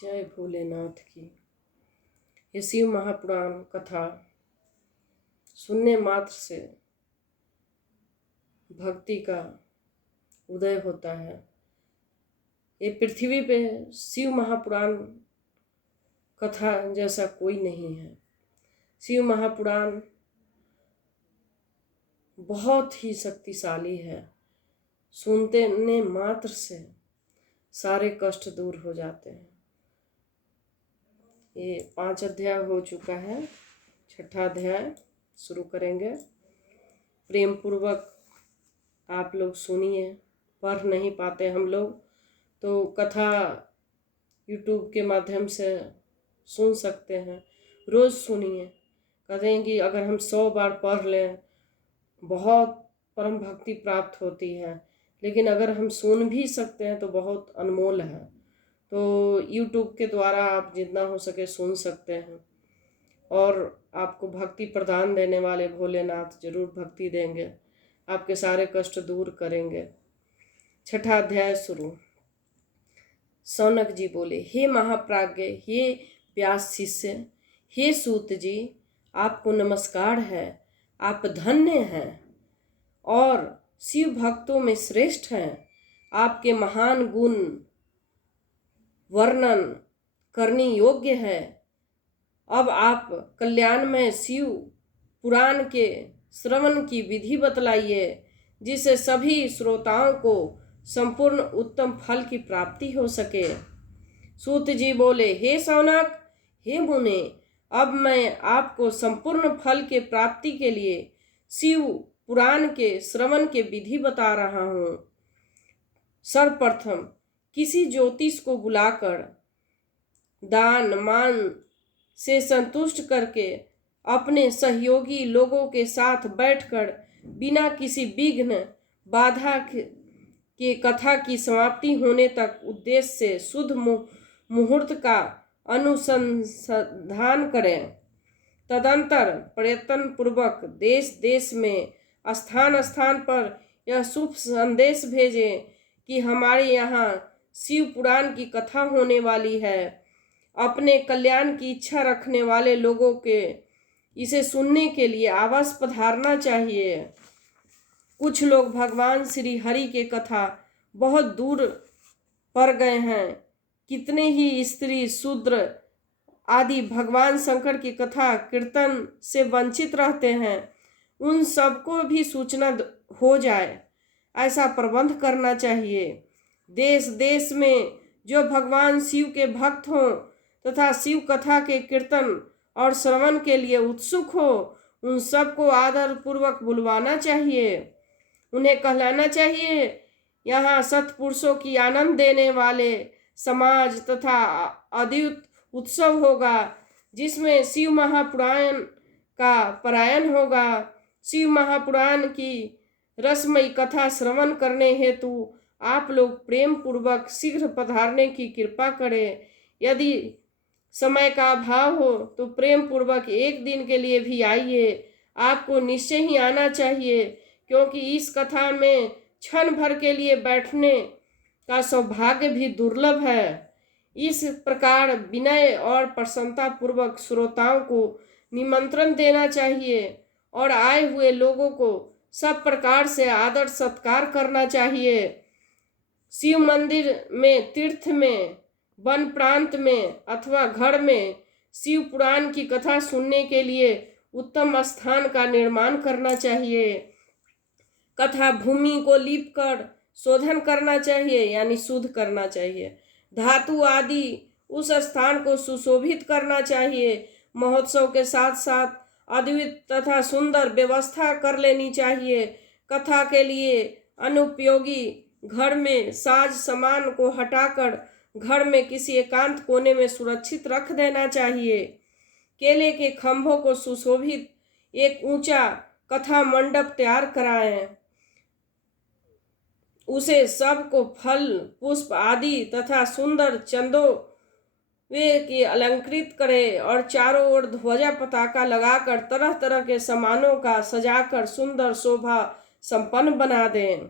जय भोलेनाथ की। ये शिव महापुराण कथा सुनने मात्र से भक्ति का उदय होता है। ये पृथ्वी पे शिव महापुराण कथा जैसा कोई नहीं है। शिव महापुराण बहुत ही शक्तिशाली है। सुनने मात्र से सारे कष्ट दूर हो जाते हैं। ये 5 अध्याय हो चुका है, 6ठा अध्याय शुरू करेंगे। प्रेम पूर्वक आप लोग सुनिए। पढ़ नहीं पाते हम लोग तो कथा YouTube के माध्यम से सुन सकते हैं। रोज़ सुनिए। कहते हैं कि अगर हम 100 बार पढ़ लें बहुत परम भक्ति प्राप्त होती है, लेकिन अगर हम सुन भी सकते हैं तो बहुत अनमोल है। तो YouTube के द्वारा आप जितना हो सके सुन सकते हैं और आपको भक्ति प्रदान देने वाले भोलेनाथ जरूर भक्ति देंगे, आपके सारे कष्ट दूर करेंगे। 6ठा अध्याय शुरू। सौनक जी बोले, हे महाप्राज्ञ, हे व्यास शिष्य, हे सूत जी, आपको नमस्कार है। आप धन्य हैं और शिव भक्तों में श्रेष्ठ हैं। आपके महान गुण वर्णन करने योग्य है। अब आप कल्याणमय शिव पुराण के श्रवण की विधि बतलाइए, जिससे सभी श्रोताओं को संपूर्ण उत्तम फल की प्राप्ति हो सके। सूत जी बोले, हे सौनक, हे मुने, अब मैं आपको संपूर्ण फल के प्राप्ति के लिए शिव पुराण के श्रवण के विधि बता रहा हूँ। सर्वप्रथम किसी ज्योतिष को बुलाकर दान मान से संतुष्ट करके अपने सहयोगी लोगों के साथ बैठकर बिना किसी विघ्न बाधा के कथा की समाप्ति होने तक उद्देश्य से शुद्ध मुहूर्त का अनुसंधान करें। तदंतर प्रयत्न पूर्वक देश देश में स्थान स्थान पर यह शुभ संदेश भेजें कि हमारे यहाँ शिव पुराण की कथा होने वाली है। अपने कल्याण की इच्छा रखने वाले लोगों के इसे सुनने के लिए अवश्य पधारना चाहिए। कुछ लोग भगवान श्री हरि के कथा बहुत दूर पर गए हैं। कितने ही स्त्री शूद्र आदि भगवान शंकर की कथा कीर्तन से वंचित रहते हैं। उन सबको भी सूचना हो जाए, ऐसा प्रबंध करना चाहिए। देश देश में जो भगवान शिव के भक्त हों तथा शिव कथा के कीर्तन और श्रवण के लिए उत्सुक हो, उन सबको आदर पूर्वक बुलवाना चाहिए। उन्हें कहलाना चाहिए, यहाँ सत्पुरुषों की आनंद देने वाले समाज तथा अद्भुत उत्सव होगा, जिसमें शिव महापुराण का पारायण होगा। शिव महापुराण की रसमयी कथा श्रवण करने हेतु आप लोग प्रेम पूर्वक शीघ्र पधारने की कृपा करें। यदि समय का अभाव हो तो प्रेम पूर्वक एक दिन के लिए भी आइए। आपको निश्चय ही आना चाहिए, क्योंकि इस कथा में क्षण भर के लिए बैठने का सौभाग्य भी दुर्लभ है। इस प्रकार विनय और प्रसन्नता पूर्वक श्रोताओं को निमंत्रण देना चाहिए और आए हुए लोगों को सब प्रकार से आदर सत्कार करना चाहिए। शिव मंदिर में, तीर्थ में, वन प्रांत में अथवा घर में शिव पुराण की कथा सुनने के लिए उत्तम स्थान का निर्माण करना चाहिए। कथा भूमि को लीप कर शोधन करना चाहिए, यानी शुद्ध करना चाहिए। धातु आदि उस स्थान को सुशोभित करना चाहिए। महोत्सव के साथ साथ अद्भुत तथा सुंदर व्यवस्था कर लेनी चाहिए। कथा के लिए अनुपयोगी घर में साज सामान को हटाकर घर में किसी एकांत कोने में सुरक्षित रख देना चाहिए। केले के खंभों को सुशोभित एक ऊंचा कथा मंडप तैयार कराएं। उसे सबको फल पुष्प आदि तथा सुंदर चंदों वे की अलंकृत करें और चारों ओर ध्वजा पताका लगाकर तरह तरह के सामानों का सजाकर सुंदर शोभा संपन्न बना दें।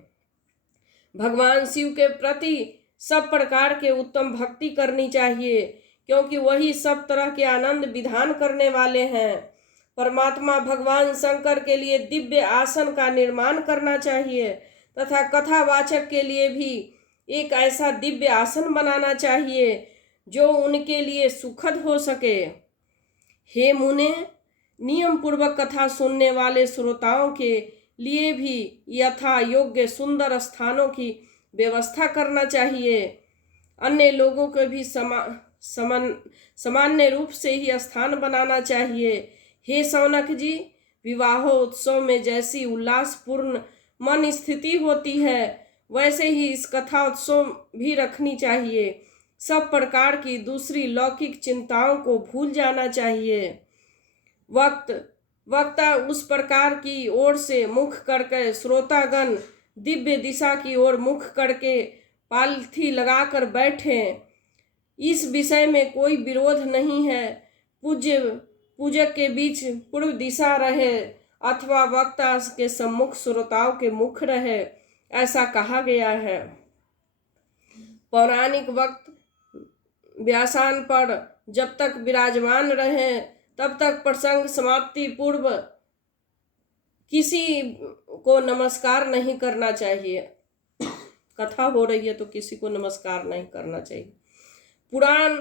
भगवान शिव के प्रति सब प्रकार के उत्तम भक्ति करनी चाहिए, क्योंकि वही सब तरह के आनंद विधान करने वाले हैं। परमात्मा भगवान शंकर के लिए दिव्य आसन का निर्माण करना चाहिए तथा कथावाचक के लिए भी एक ऐसा दिव्य आसन बनाना चाहिए जो उनके लिए सुखद हो सके। हे मुने, नियम पूर्वक कथा सुनने वाले श्रोताओं के लिए भी यथा योग्य सुंदर स्थानों की व्यवस्था करना चाहिए। अन्य लोगों को भी सामान्य रूप से ही स्थान बनाना चाहिए। हे शौनक जी, विवाहोत्सव में जैसी उल्लासपूर्ण मन स्थिति होती है, वैसे ही इस कथा उत्सव भी रखनी चाहिए। सब प्रकार की दूसरी लौकिक चिंताओं को भूल जाना चाहिए। वक्ता उस प्रकार की ओर से मुख करके, श्रोतागण दिव्य दिशा की ओर मुख करके पालथी लगाकर बैठे। इस विषय में कोई विरोध नहीं है। पूजक के बीच पूर्व दिशा रहे अथवा वक्ता के सम्मुख श्रोताओं के मुख रहे, ऐसा कहा गया है। पौराणिक वक्त व्यासान पर जब तक विराजमान रहे, तब तक प्रसंग समाप्ति पूर्व किसी को नमस्कार नहीं करना चाहिए। कथा हो रही है तो किसी को नमस्कार नहीं करना चाहिए। पुराण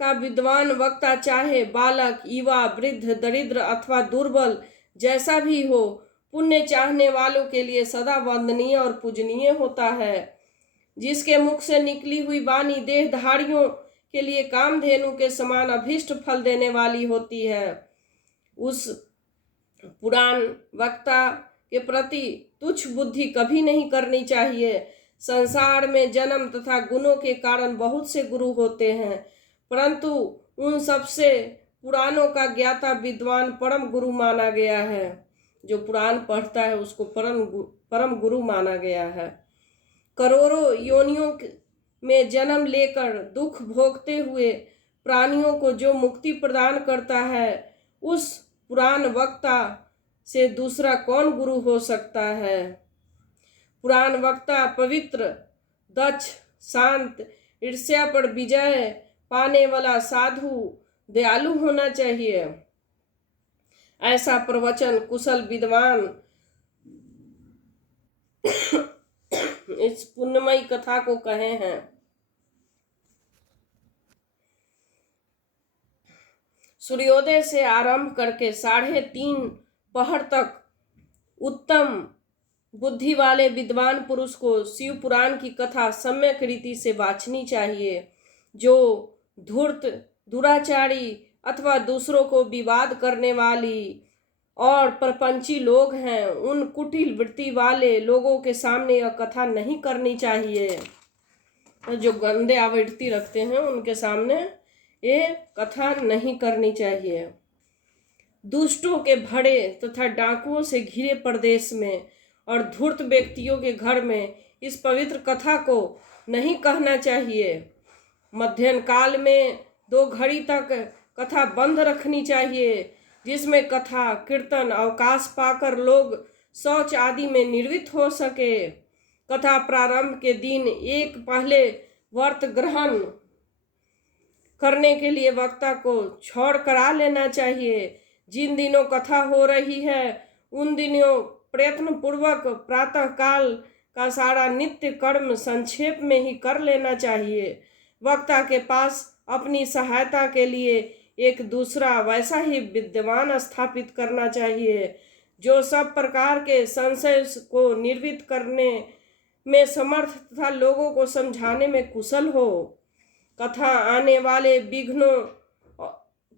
का विद्वान वक्ता चाहे बालक, युवा, वृद्ध, दरिद्र अथवा दुर्बल जैसा भी हो, पुण्य चाहने वालों के लिए सदा वंदनीय और पूजनीय होता है। जिसके मुख से निकली हुई वाणी देहधारियों के लिए कामधेनु के समान अभीष्ट फल देने वाली होती है, उस पुराण वक्ता के प्रति तुच्छ बुद्धि कभी नहीं करनी चाहिए। संसार में जन्म तथा गुणों के कारण बहुत से गुरु होते हैं, परंतु उन सबसे पुराणों का ज्ञाता विद्वान परम गुरु माना गया है। जो पुराण पढ़ता है उसको परम गुरु माना गया है। करोड़ों योनियों में जन्म लेकर दुख भोगते हुए प्राणियों को जो मुक्ति प्रदान करता है, उस पुराण वक्ता से दूसरा कौन गुरु हो सकता है। पुराण वक्ता पवित्र, दक्ष, शांत, ईर्ष्या पर विजय पाने वाला साधु, दयालु होना चाहिए। ऐसा प्रवचन कुशल विद्वान इस पुण्यमयी कथा को कहे हैं। सूर्योदय से आरंभ करके 3:30 पहर तक उत्तम बुद्धि वाले विद्वान पुरुष को शिव पुराण की कथा सम्यक रीति से वाचनी चाहिए। जो धूर्त, दुराचारी अथवा दूसरों को विवाद करने वाली और प्रपंची लोग हैं, उन कुटिल वृत्ति वाले लोगों के सामने यह कथा नहीं करनी चाहिए। जो गंदे आवृत्ति रखते हैं उनके सामने ये कथा नहीं करनी चाहिए। दुष्टों के भड़े तथा डाकुओं से घिरे प्रदेश में और धूर्त व्यक्तियों के घर में इस पवित्र कथा को नहीं कहना चाहिए। मध्याह्न काल में 2 घड़ी तक कथा बंद रखनी चाहिए, जिसमें कथा कीर्तन अवकाश पाकर लोग शौच आदि में निर्वृत्त हो सके। कथा प्रारंभ के दिन एक पहले व्रत ग्रहण करने के लिए वक्ता को छोड़ करा लेना चाहिए। जिन दिनों कथा हो रही है उन दिनों प्रयत्न पूर्वक प्रातः काल का सारा नित्य कर्म संक्षेप में ही कर लेना चाहिए। वक्ता के पास अपनी सहायता के लिए एक दूसरा वैसा ही विद्वान स्थापित करना चाहिए, जो सब प्रकार के संशय को निर्वित करने में समर्थ तथा लोगों को समझाने में कुशल हो। कथा आने वाले विघ्नों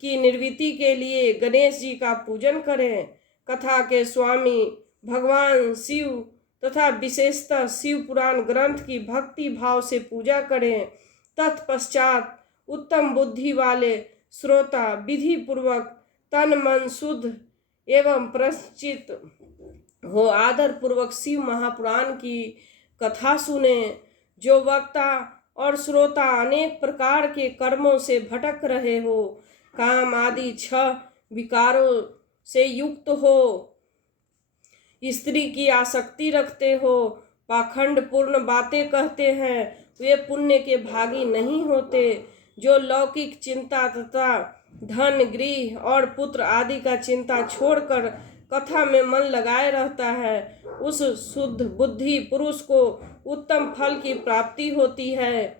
की निर्वृत्ति के लिए गणेश जी का पूजन करें। कथा के स्वामी भगवान शिव तथा विशेषतः शिव पुराण ग्रंथ की भक्ति भाव से पूजा करें। तत्पश्चात उत्तम बुद्धि वाले श्रोता विधि पूर्वक तन मन शुद्ध एवं प्रश्चित हो आदर पूर्वक शिव महापुराण की कथा सुने। जो वक्ता और श्रोता अनेक प्रकार के कर्मों से भटक रहे हो, काम आदि 6 विकारों से युक्त हो, स्त्री की आसक्ति रखते हो, पाखंड पूर्ण बातें कहते हैं, वे पुण्य के भागी नहीं होते। जो लौकिक चिंता तथा धन, गृह और पुत्र आदि का चिंता छोड़कर कथा में मन लगाए रहता है, उस शुद्ध बुद्धि पुरुष को उत्तम फल की प्राप्ति होती है।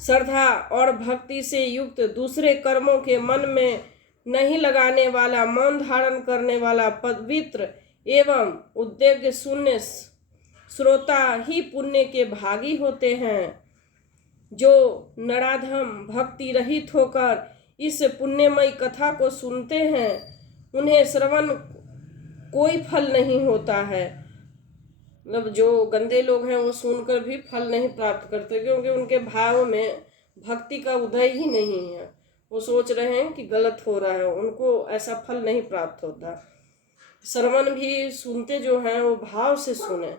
श्रद्धा और भक्ति से युक्त दूसरे कर्मों के मन में नहीं लगाने वाला, मौन धारण करने वाला, पवित्र एवं उद्वेग शून्य श्रोता ही पुण्य के भागी होते हैं। जो नराधम भक्ति रहित होकर इस पुण्यमयी कथा को सुनते हैं, उन्हें श्रवण कोई फल नहीं होता है। मतलब जो गंदे लोग हैं वो सुनकर भी फल नहीं प्राप्त करते, क्योंकि उनके भाव में भक्ति का उदय ही नहीं है। वो सोच रहे हैं कि गलत हो रहा है, उनको ऐसा फल नहीं प्राप्त होता। श्रवण भी सुनते जो हैं वो भाव से सुने,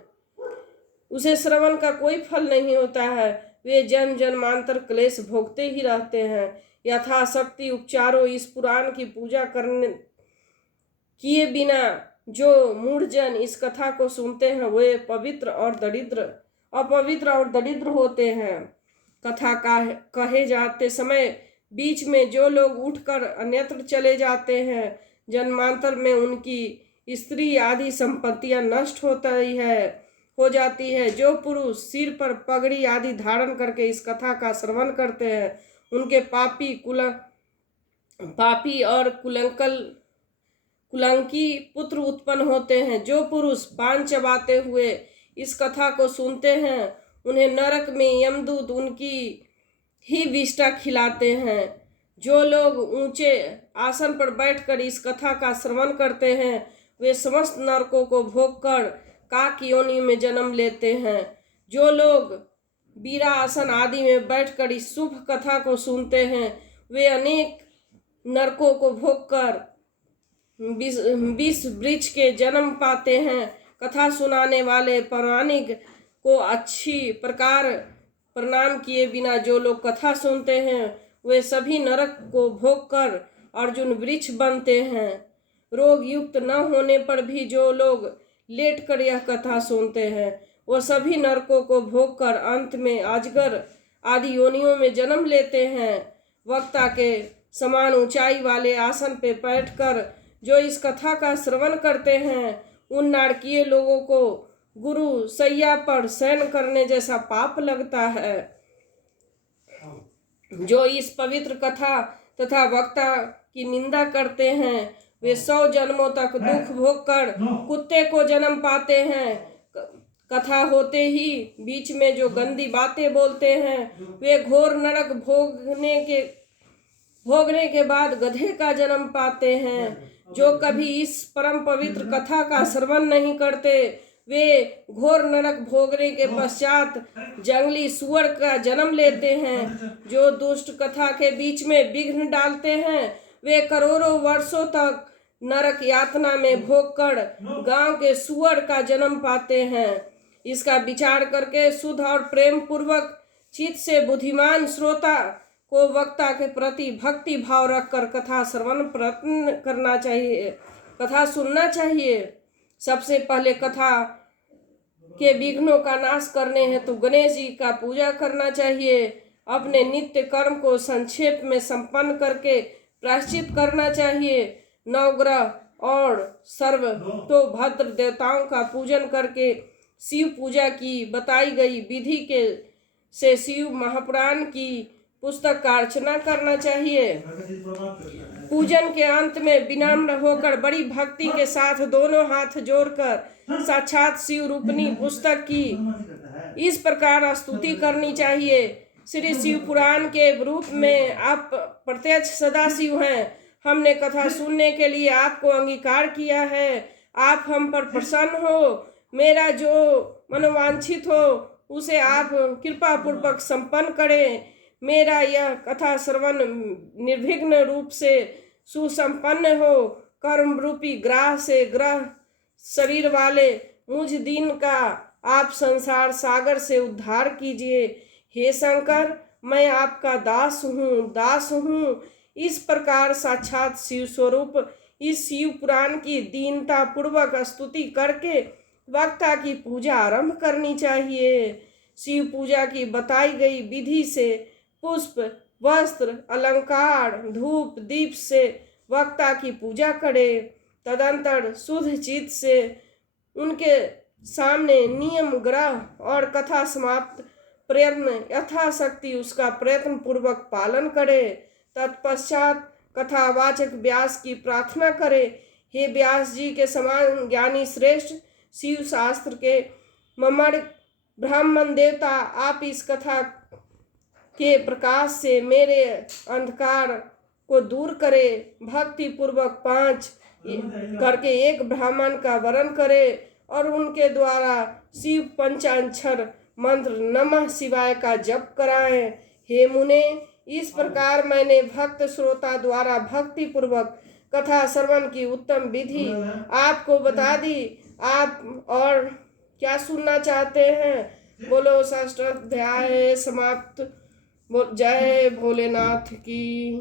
उसे श्रवण का कोई फल नहीं होता है। वे जन्म जन्मांतर क्लेश भोगते ही रहते हैं। यथाशक्ति उपचारों इस पुराण की पूजा करने किए बिना जो मूढ़जन इस कथा को सुनते हैं, वे अपवित्र और दरिद्र होते हैं। कथा का कहे जाते समय बीच में जो लोग उठकर अन्यत्र चले जाते हैं, जन्मांतर में उनकी स्त्री आदि संपत्तियां नष्ट हो जाती है। जो पुरुष सिर पर पगड़ी आदि धारण करके इस कथा का श्रवण करते हैं, उनके पापी और कुलंकी पुत्र उत्पन्न होते हैं। जो पुरुष पान चबाते हुए इस कथा को सुनते हैं, उन्हें नरक में यमदूत उनकी ही विष्ठा खिलाते हैं। जो लोग ऊंचे आसन पर बैठकर इस कथा का श्रवण करते हैं, वे समस्त नरकों को भोगकर काक योनि में जन्म लेते हैं। जो लोग वीरा आसन आदि में बैठकर इस शुभ कथा को सुनते हैं, वे अनेक नरकों को भोगकर विष वृक्ष के जन्म पाते हैं। कथा सुनाने वाले पौराणिक को अच्छी प्रकार प्रणाम किए बिना जो लोग कथा सुनते हैं, वे सभी नरक को भोगकर अर्जुन वृक्ष बनते हैं। रोग युक्त न होने पर भी जो लोग लेटकर यह कथा सुनते हैं, वह सभी नरकों को भोगकर अंत में अजगर आदि योनियों में जन्म लेते हैं। वक्ता के समान ऊंचाई वाले आसन पे बैठकर जो इस कथा का श्रवण करते हैं, उन नारकीय लोगों को गुरु सैया पर शयन करने जैसा पाप लगता है। जो इस पवित्र कथा तथा वक्ता की निंदा करते हैं, वे 100 जन्मों तक दुख भोगकर कुत्ते को जन्म पाते हैं। कथा होते ही बीच में जो गंदी बातें बोलते हैं, वे घोर नरक भोगने के बाद गधे का जन्म पाते हैं। जो कभी इस परम पवित्र कथा का श्रवण नहीं करते, वे घोर नरक भोगने के पश्चात जंगली सुअर का जन्म लेते हैं। जो दुष्ट कथा के बीच में विघ्न डालते हैं, वे करोड़ों वर्षों तक नरक यातना में भोगकर गांव के सुअर का जन्म पाते हैं। इसका विचार करके शुद्ध और प्रेम पूर्वक चित्त से बुद्धिमान श्रोता को वक्ता के प्रति भक्ति भाव रखकर कथा श्रवण प्रयत्न करना चाहिए, कथा सुनना चाहिए। सबसे पहले कथा के विघ्नों का नाश करने हेतु तो गणेश जी का पूजा करना चाहिए। अपने नित्य कर्म को संक्षेप में संपन्न करके प्रायश्चित करना चाहिए। नवग्रह और सर्वतोभद्र देवताओं का पूजन करके शिव पूजा की बताई गई विधि से शिव महापुराण की पुस्तक का अर्चना करना चाहिए। पूजन के अंत में विनम्र होकर बड़ी भक्ति के साथ दोनों हाथ जोड़कर साक्षात शिव रूपनी पुस्तक की इस प्रकार स्तुति करनी चाहिए। श्री शिव पुराण के रूप में आप प्रत्यक्ष सदाशिव हैं। हमने कथा सुनने के लिए आपको अंगीकार किया है। आप हम पर प्रसन्न हो। मेरा जो मनोवांछित हो उसे आप कृपा पूर्वक संपन्न करें। मेरा यह कथा श्रवण निर्विघ्न रूप से सुसंपन्न हो। कर्म रूपी ग्रह से ग्रह शरीर वाले मुझ दीन का आप संसार सागर से उद्धार कीजिए। हे शंकर, मैं आपका दास हूँ। इस प्रकार साक्षात शिव स्वरूप इस शिव पुराण की दीनता पूर्वक स्तुति करके वक्ता की पूजा आरंभ करनी चाहिए। शिव पूजा की बताई गई विधि से पुष्प, वस्त्र, अलंकार, धूप, दीप से वक्ता की पूजा करे। तदंतर शुद्ध चित्त से उनके सामने नियम ग्रह और कथा समाप्त प्रयत्न यथाशक्ति उसका प्रयत्न पूर्वक पालन करे। तत्पश्चात कथावाचक व्यास की प्रार्थना करे, हे व्यास जी के समान ज्ञानी श्रेष्ठ शिव शास्त्र के ममड़ ब्राह्मण देवता, आप इस कथा के प्रकाश से मेरे अंधकार को दूर करे। भक्ति पूर्वक 5 करके एक ब्राह्मण का वरण करे और उनके द्वारा शिव पंचाक्षर मंत्र नमः शिवाय का जप कराएं। हे मुने, इस प्रकार मैंने भक्त श्रोता द्वारा भक्ति पूर्वक कथा श्रवण की उत्तम विधि आपको बता दी। आप और क्या सुनना चाहते हैं? बोलो 6ठ अध्याय समाप्त। जय भोलेनाथ की।